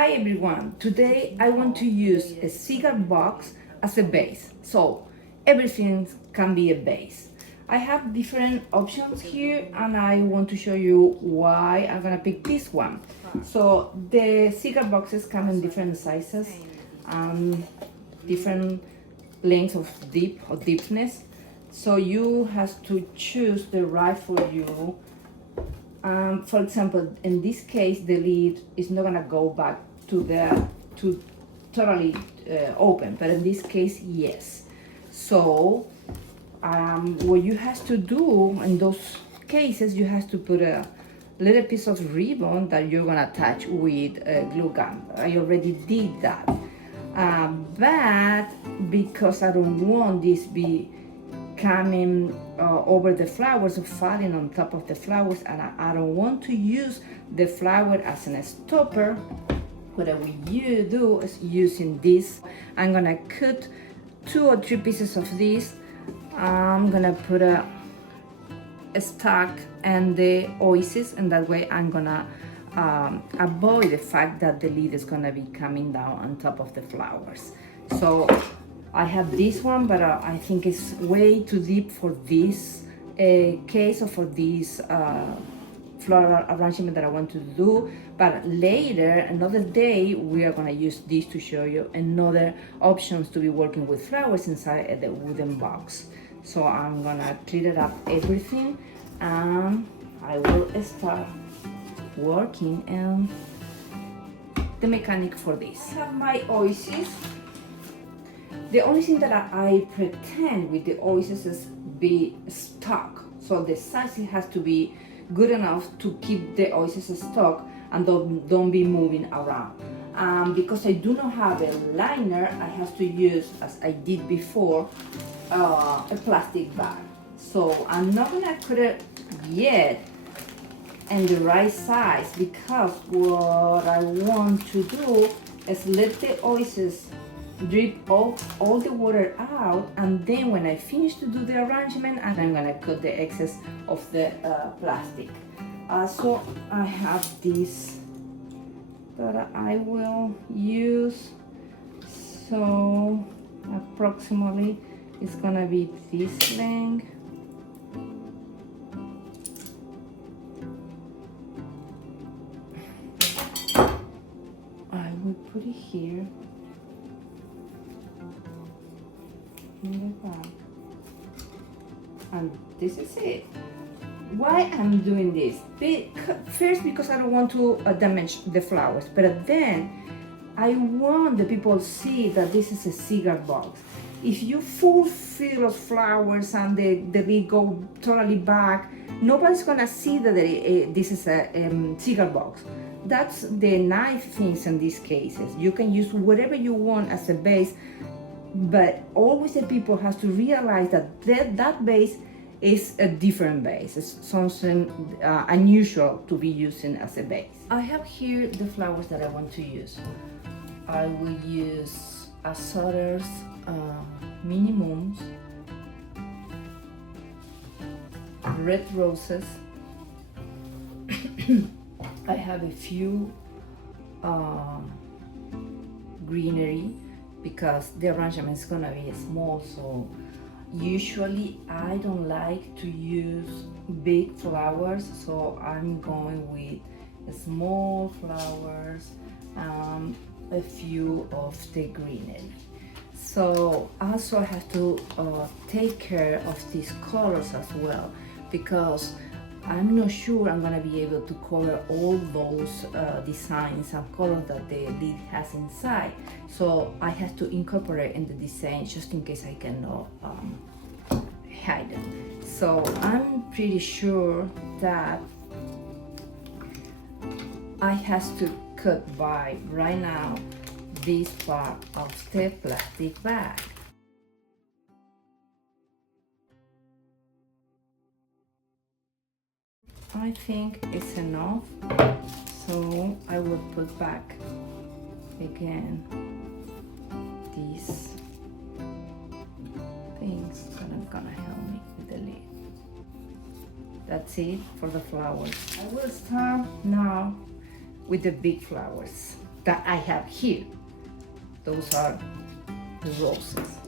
Hi everyone, today I want to use a cigar box as a base. So everything can be a base. I have different options here and I want to show you why I'm gonna pick this one. So the cigar boxes come in different sizes, different lengths of deepness. So you have to choose the right for you. For example, in this case, the lid is not gonna go back to totally open, but in this case, yes. So what you have to do in those cases, you have to put a little piece of ribbon that you're gonna attach with glue gun. I already did that, but because I don't want this be coming over the flowers or falling on top of the flowers, and I don't want to use the flower as a stopper, what I will do is using this. I'm gonna cut 2 or 3 pieces of this. I'm gonna put a stack and the oasis, and that way I'm gonna avoid the fact that the lid is gonna be coming down on top of the flowers. So I have this one, but I think it's way too deep for this case or for this floral arrangement that I want to do. But later, another day, we are gonna use this to show you another options to be working with flowers inside the wooden box. So I'm gonna clear up everything and I will start working on the mechanic for this. I have my oasis. The only thing that I pretend with the oasis is be stuck. So the size has to be good enough to keep the oasis stuck and don't be moving around. Because I do not have a liner, I have to use, as I did before, a plastic bag. So I'm not gonna put it yet in the right size, because what I want to do is let the oasis drip all the water out, and then when I finish to do the arrangement, and I'm gonna cut the excess of the plastic. So I have this that I will use. So approximately it's gonna be this length. I will put it here in the back, and this is it. Why I'm doing this? First, because I don't want to damage the flowers, but then I want the people to see that this is a cigar box. If you fill of flowers and the lid go totally back, nobody's gonna see that this is a cigar box. That's the nice things in these cases. You can use whatever you want as a base, but always the people have to realize that that base is a different base. It's something unusual to be using as a base. I have here the flowers that I want to use. I will use Asotter's minimums, red roses. I have a few greenery, because the arrangement is gonna be small, so usually I don't like to use big flowers, so I'm going with small flowers, a few of the greenery. So also I have to take care of these colors as well, because I'm not sure I'm gonna be able to cover all those designs and colors that the lid has inside. So I have to incorporate in the design just in case I cannot hide them. So I'm pretty sure that I have to cut by right now this part of the plastic bag. I think it's enough, so I will put back again these things that are gonna help me with the lid. That's it for the flowers. I will start now with the big flowers. that I have here. Those are the roses.